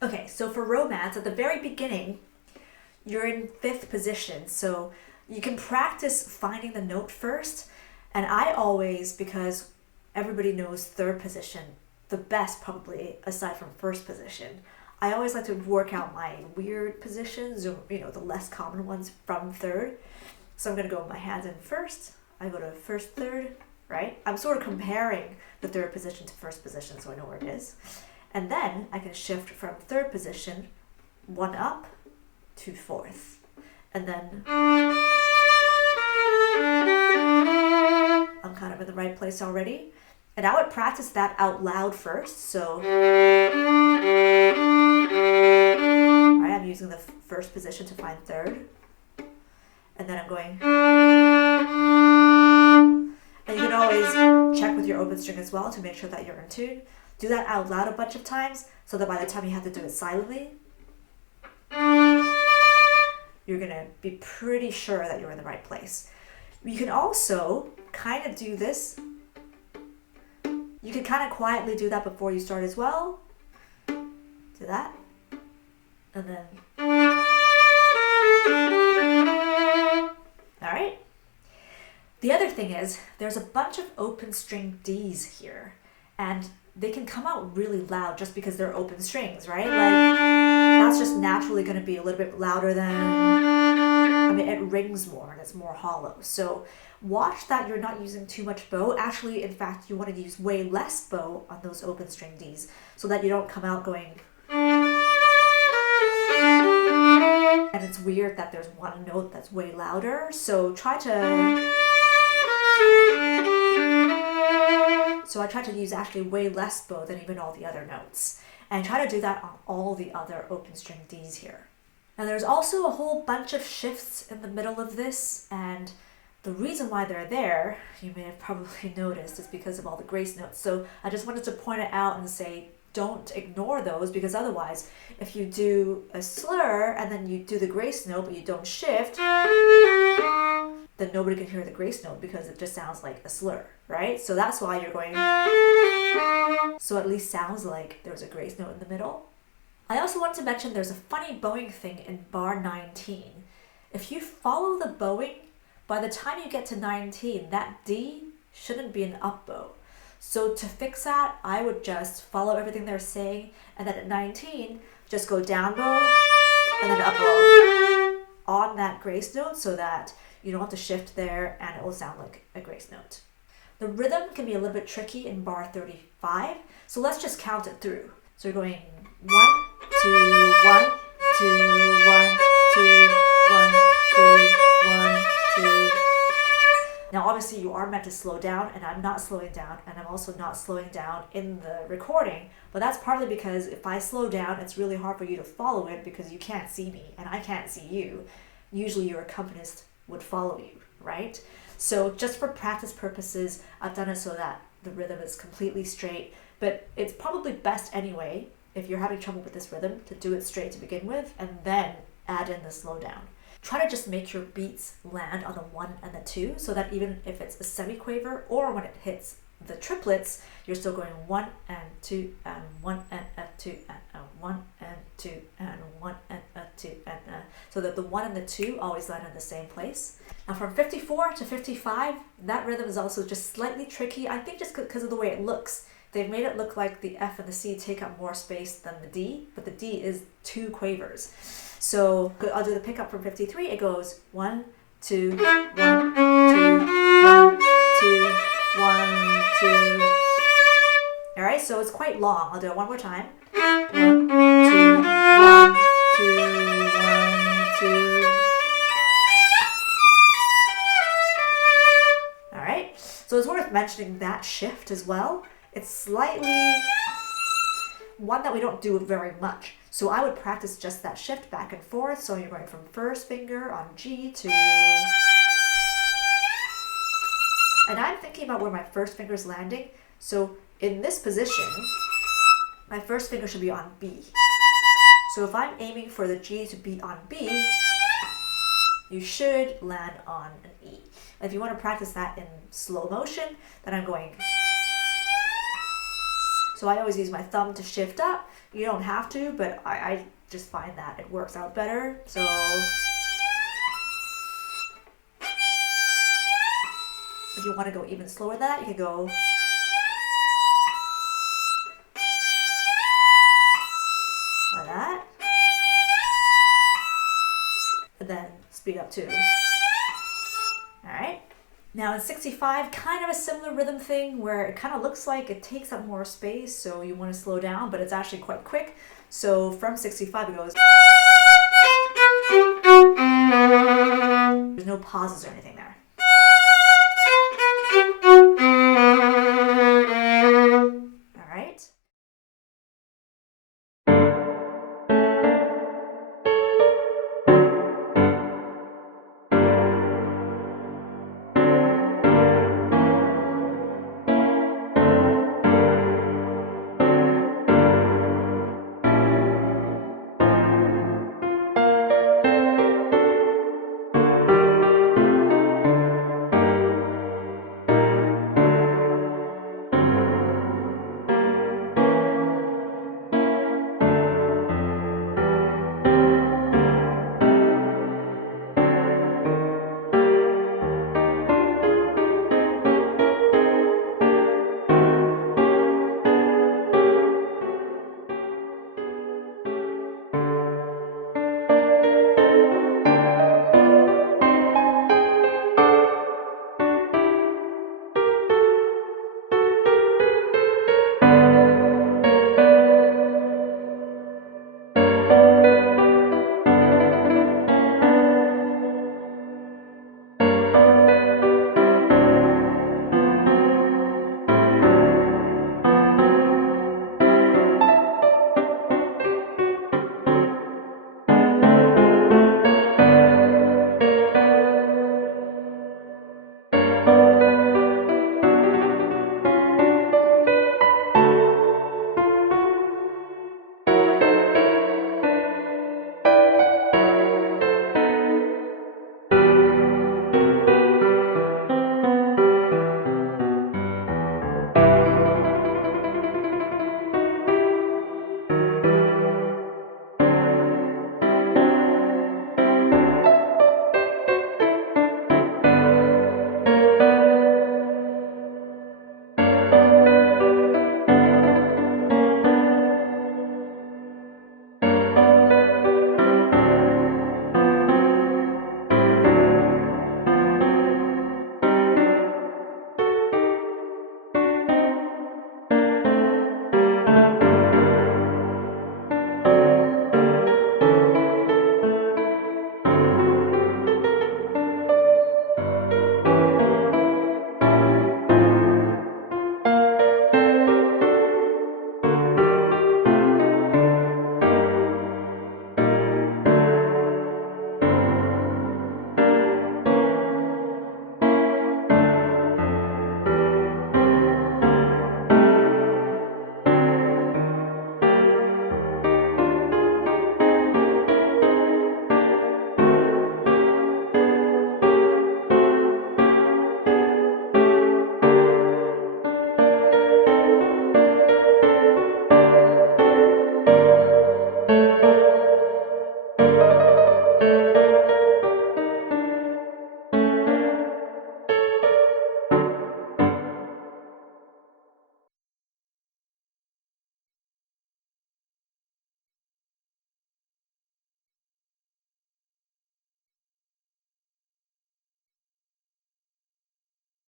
Okay, so for romance, at the very beginning, you're in fifth position. So you can practice finding the note first. And I always, because everybody knows third position the best, probably aside from first position, I always like to work out my weird positions, or the less common ones from third. So I'm gonna go with my hands in first. I go to first, third, right? I'm sort of comparing the third position to first position, so I know where it is. And then I can shift from third position, one up, to fourth. And then I'm kind of in the right place already. And I would practice that out loud first. So right, I'm using the first position to find third. And then I'm going. And you can always check with your open string as well to make sure that you're in tune. Do that out loud a bunch of times so that by the time you have to do it silently, you're going to be pretty sure that you're in the right place. You can also kind of do this. You can kind of quietly do that before you start as well. Do that. And then. All right. The other thing is there's a bunch of open string Ds here, and they can come out really loud just because they're open strings, right? Like that's just naturally going to be a little bit louder than, it rings more and it's more hollow. So watch that you're not using too much bow. Actually, in fact, you want to use way less bow on those open string Ds so that you don't come out going. And it's weird that there's one note that's way louder. So I try to use actually way less bow than even all the other notes. And try to do that on all the other open string Ds here. Now there's also a whole bunch of shifts in the middle of this, and the reason why they're there, you may have probably noticed, is because of all the grace notes. So I just wanted to point it out and say, don't ignore those, because otherwise, if you do a slur and then you do the grace note but you don't shift, then nobody can hear the grace note because it just sounds like a slur, right? So that's why you're going, so at least sounds like there's a grace note in the middle. I also want to mention there's a funny bowing thing in bar 19. If you follow the bowing, by the time you get to 19, that D shouldn't be an up bow. So to fix that, I would just follow everything they're saying, and then at 19, just go down bow, and then up bow on that grace note so that you don't have to shift there and it will sound like a grace note. The rhythm can be a little bit tricky in bar 35, so let's just count it through. So you're going 1, 2, 1, 2, 1, 2, 1, 2, 1, 2. Now obviously you are meant to slow down, and I'm not slowing down, and I'm also not slowing down in the recording, but that's partly because if I slow down, it's really hard for you to follow it because you can't see me and I can't see you. Usually your accompanist would follow you, right? So just for practice purposes, I've done it so that the rhythm is completely straight, but it's probably best anyway, if you're having trouble with this rhythm, to do it straight to begin with and then add in the slowdown. Try to just make your beats land on the 1 and the 2 so that even if it's a semiquaver or when it hits the triplets, you're still going 1 and 2 and 1 and 2 and 1 and 2 and 1 and 2 and so that the 1 and the 2 always land in the same place. Now from 54 to 55, that rhythm is also just slightly tricky. I think just because of the way it looks. They've made it look like the F and the C take up more space than the D, but the D is 2 quavers. So I'll do the pickup from 53. It goes 1, 2, 1, 2, 1, 2, 1, 2. All right, so it's quite long. I'll do it one more time. 1, 2, 1, 2, 1, 2. All right, so it's worth mentioning that shift as well. It's slightly one that we don't do very much. So I would practice just that shift back and forth. So you're going from first finger on G to... And I'm thinking about where my first finger is landing. So in this position, my first finger should be on B. So if I'm aiming for the G to be on B, you should land on an E. If you want to practice that in slow motion, then I'm going... So I always use my thumb to shift up, You don't have to, but I just find that it works out better. So if you want to go even slower than that, you can go like that. And then speed up too. Alright. Now in 65, kind of a similar rhythm thing where it kind of looks like it takes up more space, so you want to slow down, but it's actually quite quick. So from 65 it goes. There's no pauses or anything.